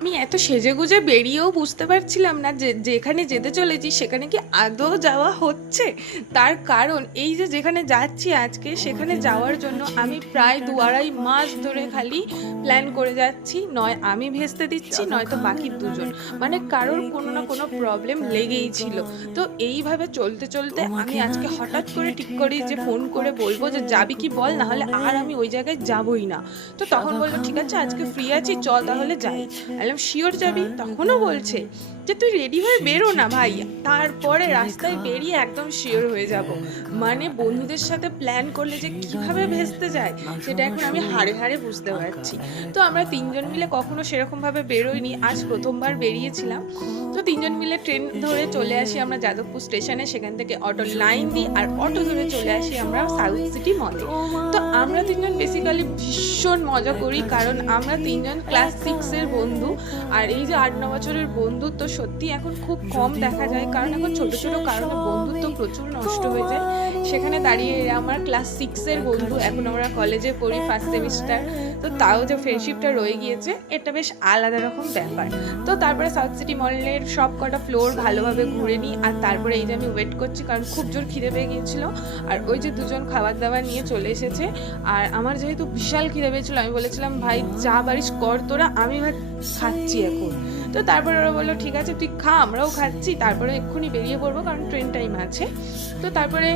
আমি এত সেজেগুজে বেরিয়েও বুঝতে পারছিলাম না যে যেখানে যেতে চলেছি সেখানে কি আদৌ যাওয়া হচ্ছে। তার কারণ এই যে যেখানে যাচ্ছি আজকে, সেখানে যাওয়ার জন্য আমি প্রায় 2-2.5 মাস ধরে খালি প্ল্যান করে যাচ্ছি। নয় আমি ভেস্তে দিচ্ছি, নয়তো বাকি দুজন, মানে কারোর কোনো না কোনো প্রবলেম লেগেই ছিল। তো এইভাবে চলতে চলতে আমি আজকে হঠাৎ করে ঠিক করি যে ফোন করে বলবো যে যাবি কি বল, না হলে আর আমি ওই জায়গায় যাবই না। তো তখন বললো ঠিক আছে আজকে ফ্রি আছি, চল তাহলে যাই। বললাম শিওর যাবি? তখনও বলছে যে তুই রেডি হয়ে বেরো না ভাই। তারপরে রাস্তায় বেরিয়ে একদম শিওর হয়ে যাব। মানে বন্ধুদের সাথে প্ল্যান করলে যে কিভাবে ভেস্তে যায় সেটা এখন আমি হাড়ে হাড়ে বুঝতে পারছি। তো আমরা তিনজন মিলে কখনো সেরকম ভাবে বেরোইনি, আজ প্রথমবার বেরিয়েছিলাম। তো তিনজন মিলে ট্রেন ধরে চলে আসি আমরা যাদবপুর স্টেশনে, সেখান থেকে অটো লাইন দিই আর অটো ধরে চলে আসি আমরা সাউথ সিটি মলে। তো আমরা তিনজন বেসিক্যালি ভীষণ মজা করি, কারণ আমরা তিনজন ক্লাস 6-এর বন্ধু। আর এই যে 8-9 বছরের বন্ধুত্ব সত্যি এখন খুব কম দেখা যায়, কারণ এখন ছোট ছোট কারণে বন্ধুত্ব প্রচুর নষ্ট হয়ে যায়। সেখানে দাঁড়িয়ে আমার ক্লাস 6-এর বন্ধু, এখন আমরা কলেজে পড়ি ফার্স্ট সেমিস্টার, তো তাও যে ফ্রেন্ডশিপটা রয়ে গিয়েছে এটা বেশ আলাদা রকম ব্যাপার। তো তারপরে সাউথ সিটি মলের সব কটা ফ্লোর ভালোভাবে ঘুরে নিই, আর তারপরে এই যে আমি ওয়েট করছি কারণ খুব জোর খিদে পেয়ে গিয়েছিলো। আর ওই যে দুজন খাবার দাবার নিয়ে চলে এসেছে, আর আমার যেহেতু বিশাল খিদে পেয়েছিলো আমি বলেছিলাম ভাই যা পারিস কর তোরা, আমি ভাই খাচ্ছি এখন। তো তারপরে ওরা বললো ঠিক আছে তুই খা, আমরাও খাচ্ছি, তারপরে এক্ষুনি বেরিয়ে পড়বো কারণ ট্রেন টাইম আছে। তো তারপরে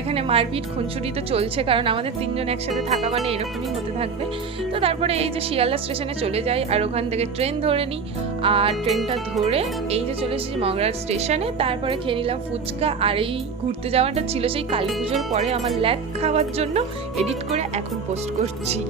এখানে মারপিট খুনসুটি তো চলছে, কারণ আমাদের তিনজন একসাথে থাকা মানে এরকমই হতে থাকবে। তো তারপরে এই যে শিয়ালদা স্টেশনে চলে যাই আর ওখান থেকে ট্রেন ধরে নিই, আর ট্রেনটা ধরে এই যে চলে এসেছি মগরার স্টেশনে। তারপরে খেয়ে নিলাম ফুচকা, আর এই ঘুরতে যাওয়াটা ছিল সেই কালী পুজোর পরে আমার ল্যাদ খাওয়ার জন্য, এডিট করে এখন পোস্ট করছি।